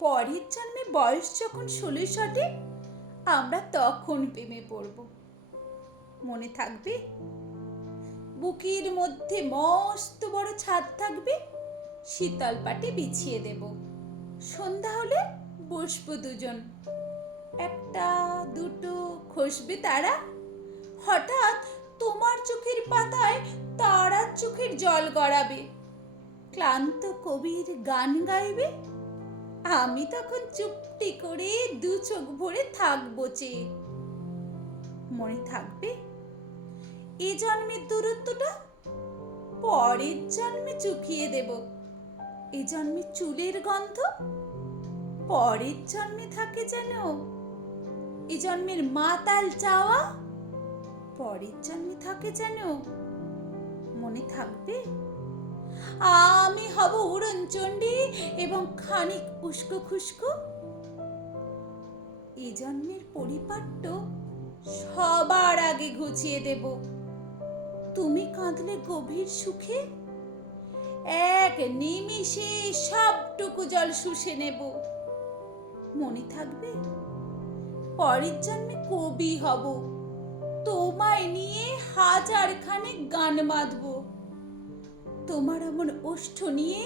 পরের জন্মে বয়স যখন 16 শটে আমরা তখন প্রেমে পড়ব। মনে থাকবে? বুকের মধ্যে মস্ত বড় ছাদ থাকবে, শীতল পাটি বিছিয়ে দেব। সন্ধ্যা হলে বসবো দুজন, একটা দুটো খসবে তারা। হঠাৎ তোমার চোখের পাতায় তারার চোখের জল গড়াবে। ক্লান্ত কবির গান গাইবে, আমি তখন চুপটি করে দু চোখ ভরে থাকবো চেয়ে। মনে থাকবে? এ জন্মের দূরত্বটা পরের জন্মে চুকিয়ে দেব। এ জন্মে চুলের গন্ধ পরের জন্মে থাকে যেন। এ জন্মের মাতাল চাওয়া পরের জন্মে থাকে যেন। মনে থাকবে? আমি হব উড়নচণ্ডী এবং খানিক উস্কো খুস্কো। এ জন্মের পরিপাট্য সবার আগে ঘুচিয়ে দেব। তুমি কাঁদলে গভীর সুখে এক নিমিষে সবটুকু জল শুষে নেব। মনে থাকবে? পরের জন্মে কবি হব, তোমায় নিয়ে হাজার খানেক গান বাঁধব। তোমার এমন ওষ্ঠ নিয়ে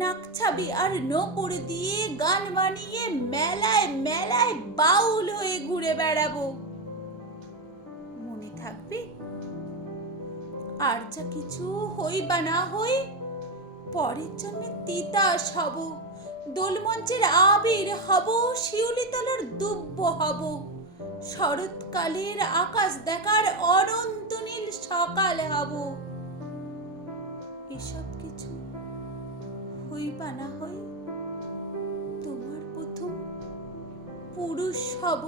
নাকছাবি আর নপুর দিয়ে গান বানিয়ে মেলায় মেলায় বাউল হয়ে ঘুরে বেড়াবো। মনে থাকবে? আর যা কিছু হই বা না হই, পরের জন্মে তিতাস হব, দোলমঞ্চের আবির হব, শিউলিতলার দুব্ব হব, শরৎকালের আকাশ দেখার অনন্ত নীল সকাল হব। এসব কিছু হই বা না হই, তোমার প্রথম পুরুষ হব।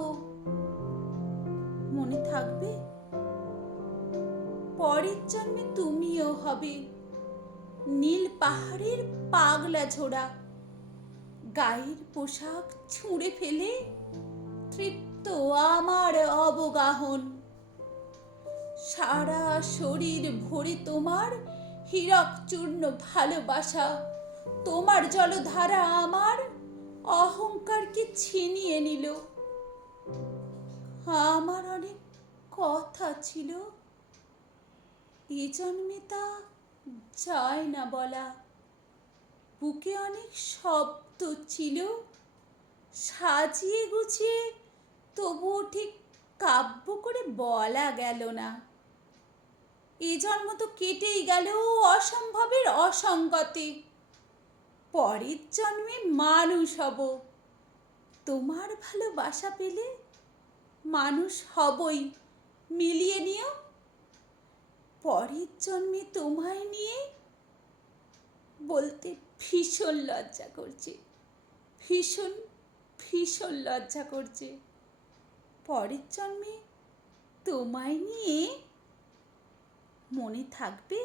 মনে থাকবে? পরের জন্মে তুমিও হবে নীল পাহাড়ের পাগলা ঝোড়া, গায়ের পোশাক ছুঁড়ে ফেলে তৃপ্ত আমার অবগাহন। সারা শরীর ভরে তোমার হীরক চূর্ণ ভালোবাসা, তোমার জলধারা আমার অহংকারকে ছিনিয়ে নিল। আমার অনেক কথা ছিল, এ জন্মে তা যায় না বলা। বুকে অনেক শব্দ ছিল, সাজিয়ে গুছিয়ে তবুও ঠিক কাব্য করে বলা গেল না। এ জন্ম তো কেটেই গেল অসম্ভবের অসঙ্গতে। পরের জন্মে মানুষ হব, তোমার ভালোবাসা পেলে মানুষ হবই, মিলিয়ে নিও। পরের জন্মে তোমায় নিয়ে বলতে ভীষণ লজ্জা করছে, ভীষণ ভীষণ লজ্জা করছে। পরের জন্মে তোমায় নিয়ে। মনে থাকবে?